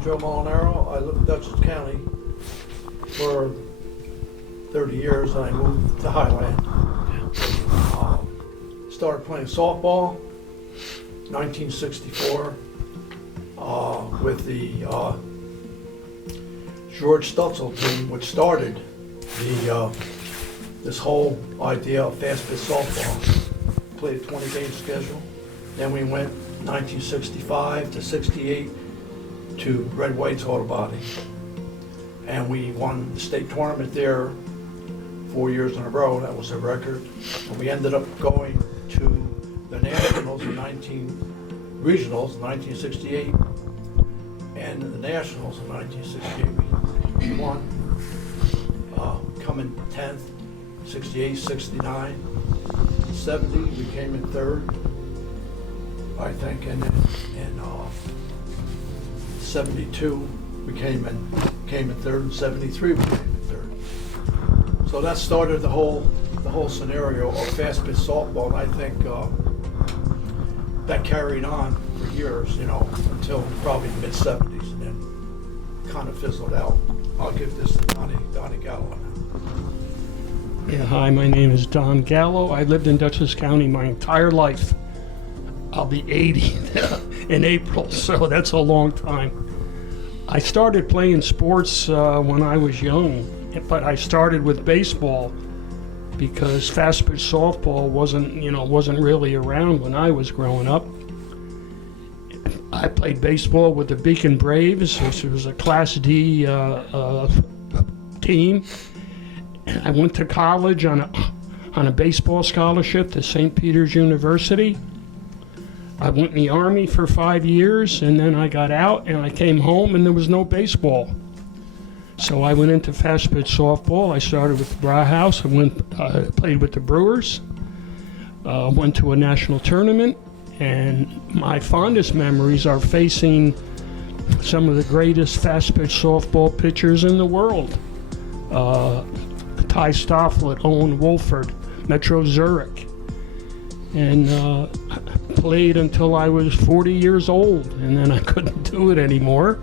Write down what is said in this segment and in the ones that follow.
is Joe Molinaro. I lived in Dutchess County for 30 years, and I moved to Highland. Started playing softball 1964 with the George Stutzel team, which started this whole idea of fast pitch softball. Played a 20-game schedule. Then we went 1965 to 68 to Red White's Auto Body. And we won the state tournament there 4 years in a row. That was a record. And we ended up going to the Nationals in regionals in 1968 and the Nationals in 1968. We won, coming 10th, 68, 69, 70, we came in third, I think, and in 72, we came in third, and 73 we came in third. So that started the whole scenario of fast pitch softball, and I think that carried on for years, until probably the mid-70s, and then kind of fizzled out. I'll give this to Donnie Gallo. Yeah, hi, my name is Don Gallo. I lived in Dutchess County my entire life. I'll be 80 in April, so that's a long time. I started playing sports when I was young, but I started with baseball because fast pitch softball wasn't really around when I was growing up. I played baseball with the Beacon Braves, which was a Class D team. I went to college on a baseball scholarship to St. Peter's University. I went in the Army for 5 years, and then I got out, and I came home, and there was no baseball. So I went into fast pitch softball. I started with the Brewers. I played with the Brewers. Went to a national tournament, and my fondest memories are facing some of the greatest fast pitch softball pitchers in the world. Ty Stofflet, Owen Wolford, Metro Zurich, and played until I was 40 years old, and then I couldn't do it anymore.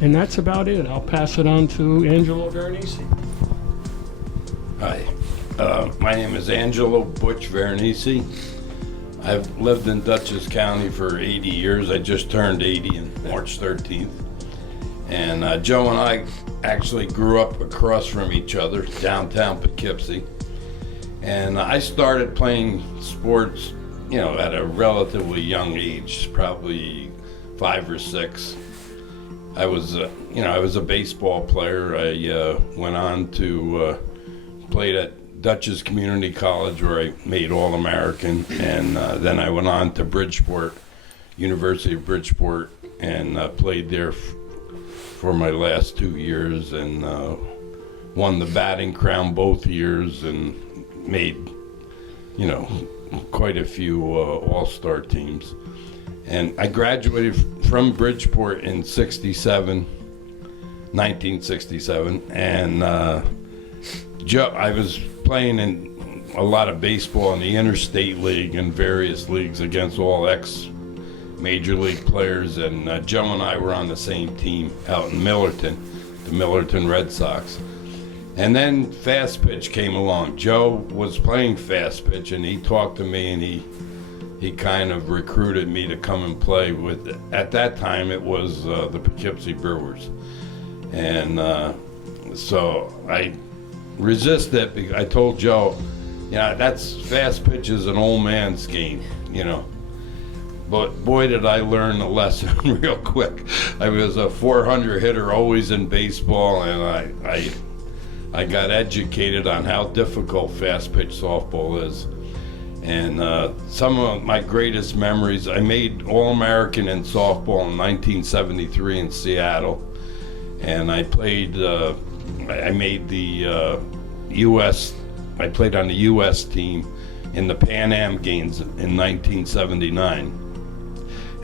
And that's about it. I'll pass it on to Angelo Veronese. Hi, my name is Angelo Butch Veronese. I've lived in Dutchess County for 80 years. I just turned 80 on March 13th. And Joe and I actually grew up across from each other, downtown Poughkeepsie. And I started playing sports, at a relatively young age, probably 5 or 6. I was a baseball player. I went on to played at Dutchess Community College, where I made All-American, and then I went on to Bridgeport, University of Bridgeport, and played there for my last 2 years, and won the batting crown both years, and made, quite a few all-star teams. And I graduated from Bridgeport in 1967, and Joe, I was playing in a lot of baseball in the Interstate League and various leagues against all ex-major league players, and Joe and I were on the same team out in Millerton, the Millerton Red Sox. And then fast pitch came along. Joe was playing fast pitch, and he talked to me, and he kind of recruited me to come and play with, at that time it was the Poughkeepsie Brewers. And so I resisted it. I told Joe, that's fast pitch is an old man's game, But boy, did I learn the lesson real quick. I was a 400 hitter always in baseball, and I got educated on how difficult fast pitch softball is. And some of my greatest memories, I made All-American in softball in 1973 in Seattle. And I played, I made the U.S., I played on the U.S. team in the Pan Am Games in 1979.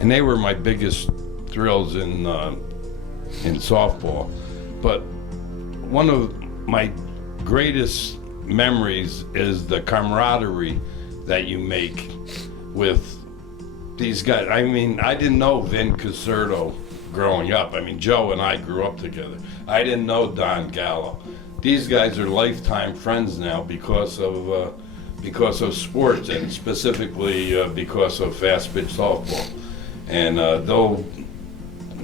And they were my biggest thrills in softball. But one of my greatest memories is the camaraderie that you make with these guys. I mean, I didn't know Vin Caserto growing up. I mean, Joe and I grew up together. I didn't know Don Gallo. These guys are lifetime friends now because of sports, and specifically because of fast pitch softball. And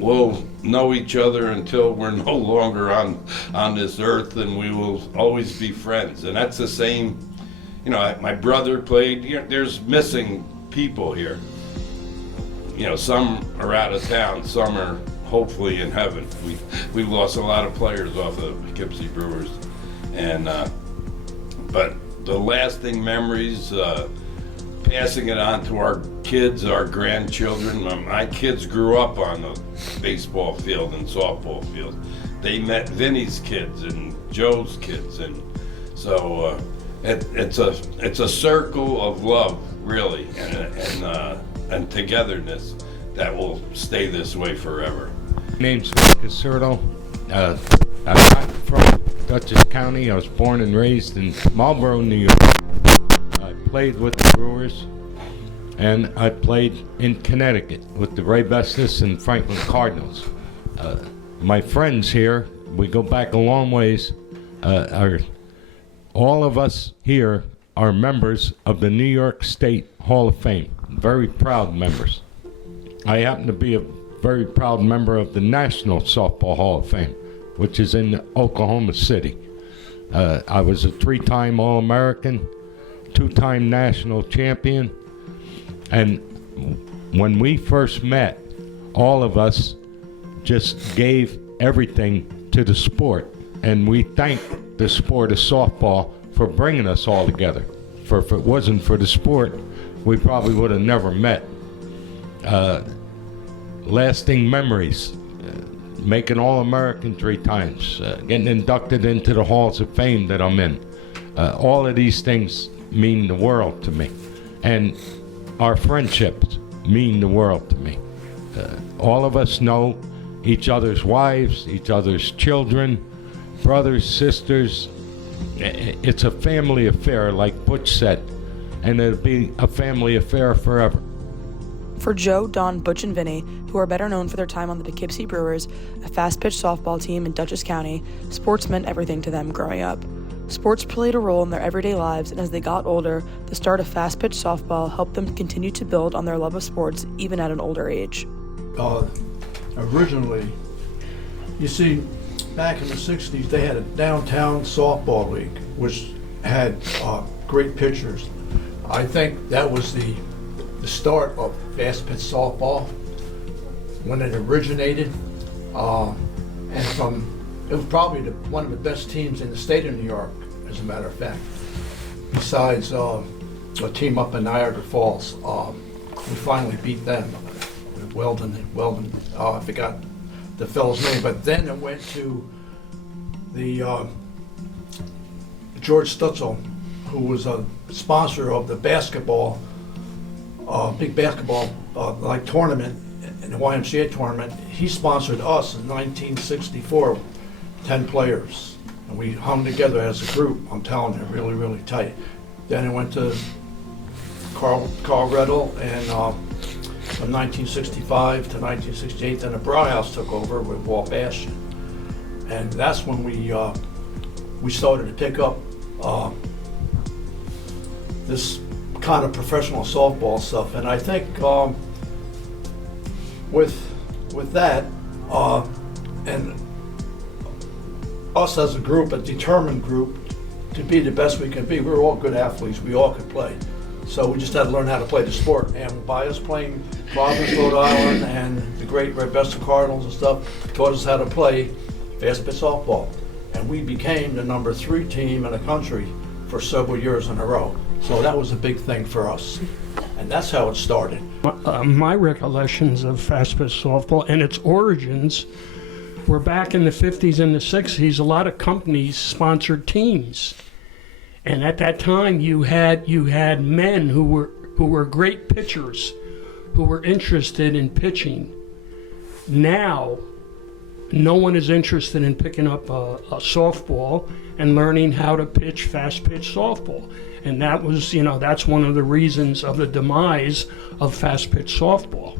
we'll know each other until we're no longer on this earth, and we will always be friends. And that's the same, you know, my brother played, there's missing people here. You know, some are out of town, some are hopefully in heaven. We've lost a lot of players off the Poughkeepsie Brewers. And, but the lasting memories, passing it on to our kids, our grandchildren. My kids grew up on the baseball field and softball field. They met Vinny's kids and Joe's kids, and so it's a circle of love, really, and togetherness that will stay this way forever. Name's Lucas Serto. I'm not from Dutchess County. I was born and raised in Marlboro, New York. I played with the Brewers, and I played in Connecticut with the Ray Bestis and Franklin Cardinals. My friends here, we go back a long ways, all of us here are members of the New York State Hall of Fame, very proud members. I happen to be a very proud member of the National Softball Hall of Fame, which is in Oklahoma City. I was a 3-time All-American, 2-time national champion, and when we first met, all of us just gave everything to the sport, and we thank the sport of softball for bringing us all together. For if it wasn't for the sport, we probably would have never met. Lasting memories, making All-American 3 times, getting inducted into the Halls of Fame that I'm in. All of these things mean the world to me. And our friendships mean the world to me. All of us know each other's wives, each other's children, brothers, sisters. It's a family affair, like Butch said, and it'll be a family affair forever. For Joe, Don, Butch, and Vinny, who are better known for their time on the Poughkeepsie Brewers, a fast-pitch softball team in Dutchess County, sports meant everything to them growing up. Sports played a role in their everyday lives, and as they got older, the start of fast-pitch softball helped them continue to build on their love of sports even at an older age. Originally, you see, back in the 60s, they had a downtown softball league, which had great pitchers. I think that was the start of fast pitch softball when it originated, and it was probably one of the best teams in the state of New York, as a matter of fact. Besides a team up in Niagara Falls, we finally beat them. Weldon, I forgot the fellow's name, but then it went to the George Stutzel, who was a sponsor of the basketball, big basketball like tournament, in the YMCA tournament. He sponsored us in 1964, 10 players, and we hung together as a group. I'm telling you, really, really tight. Then it went to Carl Riddle, and from 1965 to 1968, then the Brauhaus took over with Walt Bastian, and that's when we started to pick up this kind of professional softball stuff. And I think with that, and us as a group, a determined group, to be the best we can be. We were all good athletes. We all could play. So we just had to learn how to play the sport. And by us playing Providence, Rhode Island, and the great Red Bestis Cardinals and stuff, taught us how to play fast pitch softball. And we became the number 3 team in the country for several years in a row. So that was a big thing for us. And that's how it started. My recollections of fast pitch softball and its origins were back in the 50s and the 60s. A lot of companies sponsored teams. And at that time, you had men who were great pitchers, who were interested in pitching. Now, no one is interested in picking up a softball and learning how to pitch fast pitch softball. And that was, that's one of the reasons of the demise of fast pitch softball.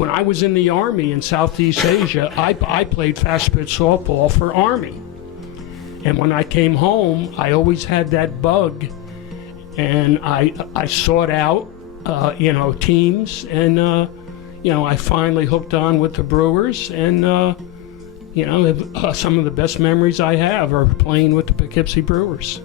when I was in the Army in Southeast Asia, I played fast pitch softball for Army. And when I came home, I always had that bug, and I sought out, teams, and, I finally hooked on with the Brewers, and, some of the best memories I have are playing with the Poughkeepsie Brewers.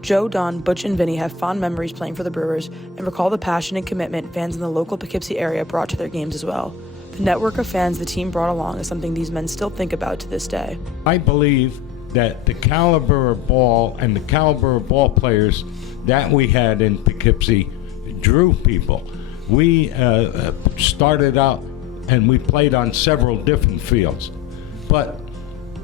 Joe, Don, Butch, and Vinny have fond memories playing for the Brewers and recall the passion and commitment fans in the local Poughkeepsie area brought to their games as well. The network of fans the team brought along is something these men still think about to this day. I believe that the caliber of ball and the caliber of ball players that we had in Poughkeepsie drew people. We started out and we played on several different fields, but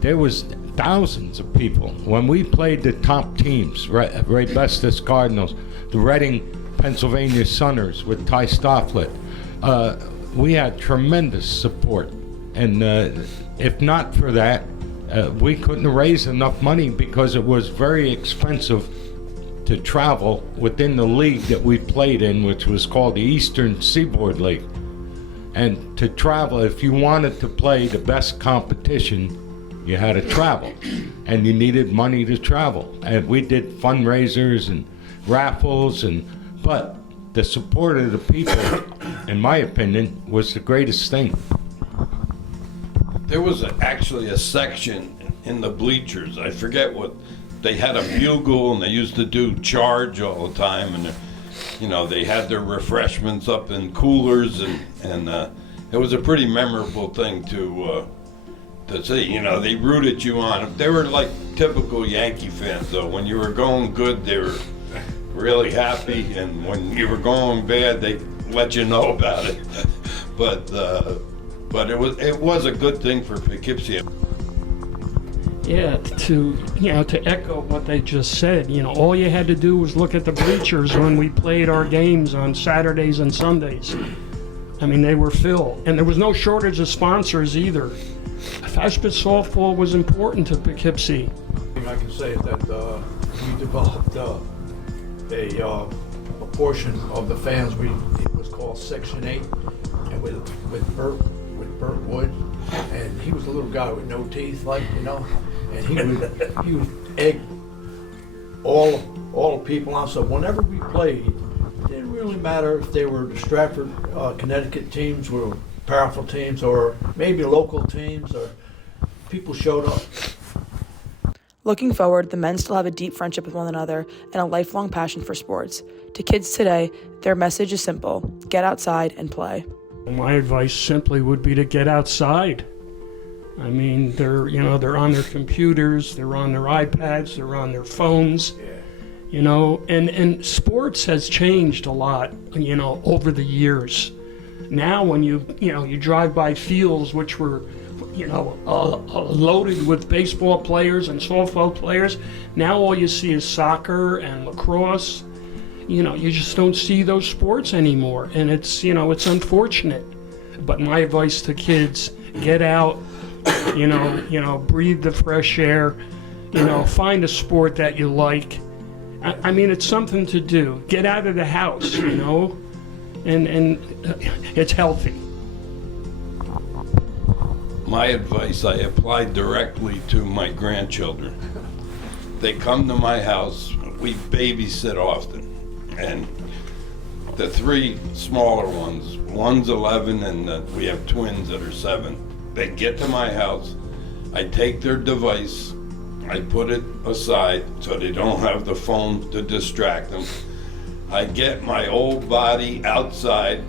there was thousands of people. When we played the top teams, Ray Bestis Cardinals, the Reading, Pennsylvania Sunners with Ty Stofflet, we had tremendous support. And if not for that, we couldn't raise enough money because it was very expensive to travel within the league that we played in, which was called the Eastern Seaboard League. And to travel, if you wanted to play the best competition, you had to travel, and you needed money to travel. And we did fundraisers and raffles, but the support of the people, in my opinion, was the greatest thing. There was actually a section in the bleachers. I forget what they had, a bugle, and they used to do charge all the time, and they had their refreshments up in coolers, and it was a pretty memorable thing to see. They rooted you on. They were like typical Yankee fans, though. When you were going good, they were really happy, and when you were going bad, they let you know about it. But it was a good thing for Poughkeepsie. Yeah, to echo what they just said, all you had to do was look at the bleachers when we played our games on Saturdays and Sundays. I mean, they were filled, and there was no shortage of sponsors either. Fast pitch softball was important to Poughkeepsie. The thing I can say is that we developed a portion of the fans. It was called Section 8, and with Burt Wood, and he was a little guy with no teeth, and he would egg all the people on. So whenever we played, it didn't really matter if they were the Stratford, Connecticut teams, were powerful teams, or maybe local teams, or people showed up. Looking forward, the men still have a deep friendship with one another and a lifelong passion for sports. To kids today, their message is simple: get outside and play. My advice simply would be to get outside. I mean, they're on their computers, they're on their iPads, they're on their phones. And sports has changed a lot, over the years. Now when you drive by fields which were, loaded with baseball players and softball players, now all you see is soccer and lacrosse. You just don't see those sports anymore, and it's unfortunate. But my advice to kids: get out, breathe the fresh air, find a sport that you like. I mean, it's something to do. Get out of the house, and it's healthy. My advice I applied directly to my grandchildren. They come to my house. We babysit often. And the three smaller ones, one's 11, and we have twins that are 7. They get to my house. I take their device. I put it aside so they don't have the phone to distract them. I get my old body outside.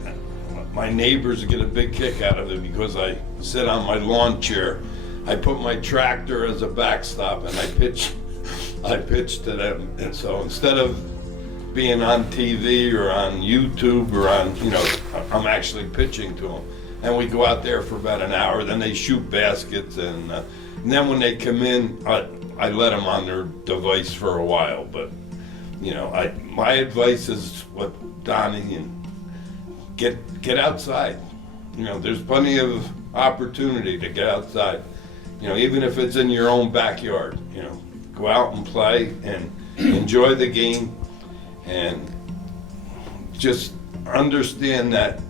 My neighbors get a big kick out of it because I sit on my lawn chair. I put my tractor as a backstop, and I pitch to them. And so instead of being on TV or on YouTube or on, I'm actually pitching to them. And we go out there for about an hour, then they shoot baskets, and then when they come in, I let them on their device for a while. But, my advice is what Donnie, and get outside. There's plenty of opportunity to get outside. Even if it's in your own backyard, go out and play and enjoy the game. And just understand that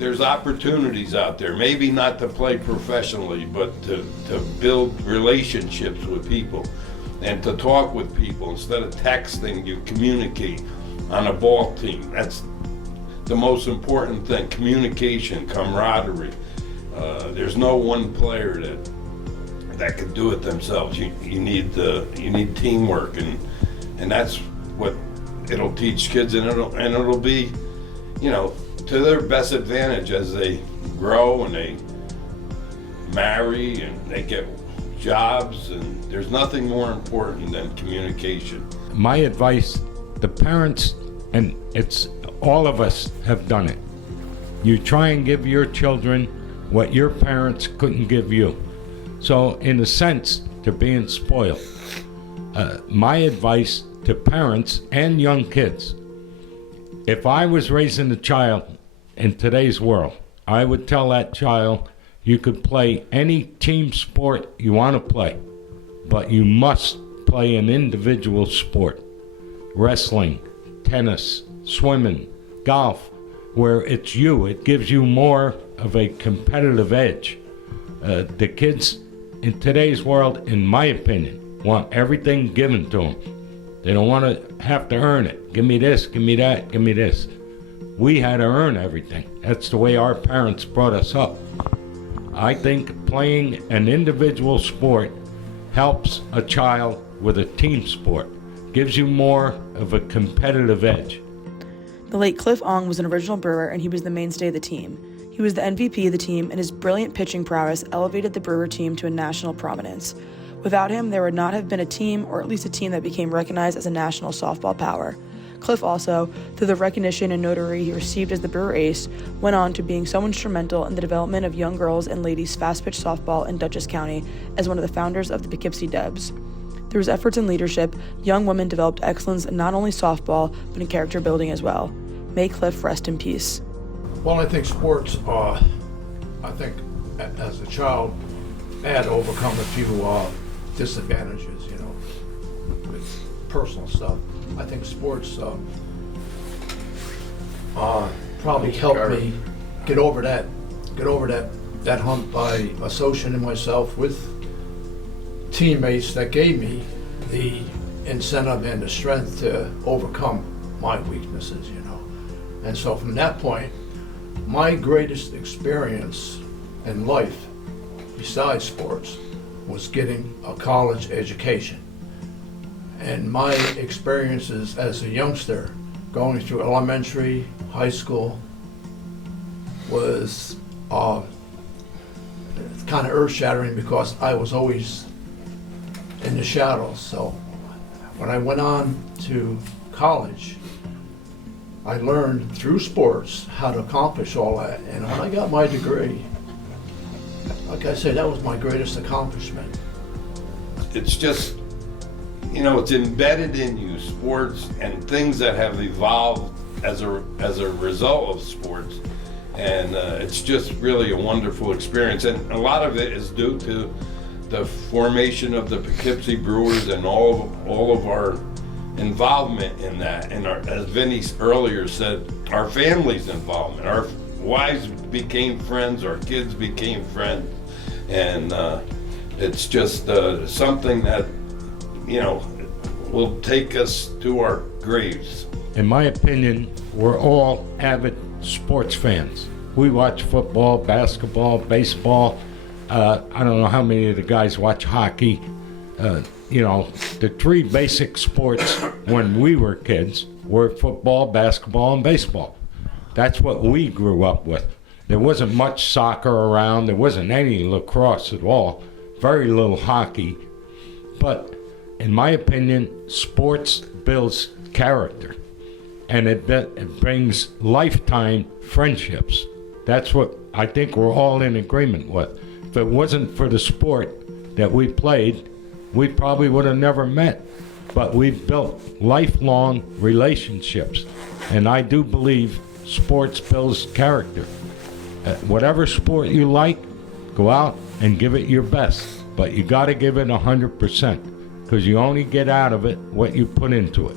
there's opportunities out there, maybe not to play professionally, but to build relationships with people and to talk with people. Instead of texting, you communicate on a ball team. That's the most important thing, communication, camaraderie. There's no one player that can do it themselves. You need teamwork, and that's what it'll teach kids, and it'll be, to their best advantage as they grow and they marry and they get jobs, and there's nothing more important than communication. My advice, the parents, and it's all of us have done it. You try and give your children what your parents couldn't give you. So in a sense, they're being spoiled. My advice to parents and young kids, if I was raising a child in today's world, I would tell that child, you could play any team sport you want to play, but you must play an individual sport. Wrestling, tennis, swimming, golf, where it's you. It gives you more of a competitive edge. The kids in today's world, in my opinion, want everything given to them. They don't want to have to earn it. Give me this, give me that, give me this. We had to earn everything. That's the way our parents brought us up. I think playing an individual sport helps a child with a team sport. Gives you more of a competitive edge. The late Cliff Ong was an original Brewer, and he was the mainstay of the team. He was the MVP of the team, and his brilliant pitching prowess elevated the Brewer team to a national prominence. Without him, there would not have been a team, or at least a team that became recognized as a national softball power. Cliff also, through the recognition and notoriety he received as the Brewer ace, went on to being so instrumental in the development of young girls and ladies fast-pitch softball in Dutchess County as one of the founders of the Poughkeepsie Debs. Through his efforts and leadership, young women developed excellence in not only softball, but in character building as well. May Cliff rest in peace. Well, I think sports, as a child, I had to overcome a few disadvantages, with personal stuff. I think sports probably helped me get over that hump by associating myself with teammates that gave me the incentive and the strength to overcome my weaknesses, And so from that point, my greatest experience in life, besides sports, was getting a college education. And my experiences as a youngster, going through elementary, high school, was kind of earth-shattering because I was always in the shadows. So when I went on to college, I learned through sports how to accomplish all that. And when I got my degree, like I said, that was my greatest accomplishment. It's just, it's embedded in you, sports and things that have evolved as a result of sports. And it's just really a wonderful experience. And a lot of it is due to the formation of the Poughkeepsie Brewers and all of our involvement in that. And as Vinny earlier said, our family's involvement. Our wives became friends, our kids became friends. And it's just something that, will take us to our graves. In my opinion, we're all avid sports fans. We watch football, basketball, baseball. I don't know how many of the guys watch hockey. The three basic sports when we were kids were football, basketball, and baseball. That's what we grew up with. There wasn't much soccer around. There wasn't any lacrosse at all. Very little hockey. But in my opinion, sports builds character. And it brings lifetime friendships. That's what I think we're all in agreement with. If it wasn't for the sport that we played, we probably would have never met. But we've built lifelong relationships. And I do believe sports builds character. Whatever sport you like, go out and give it your best. But you got to give it 100%, because you only get out of it what you put into it.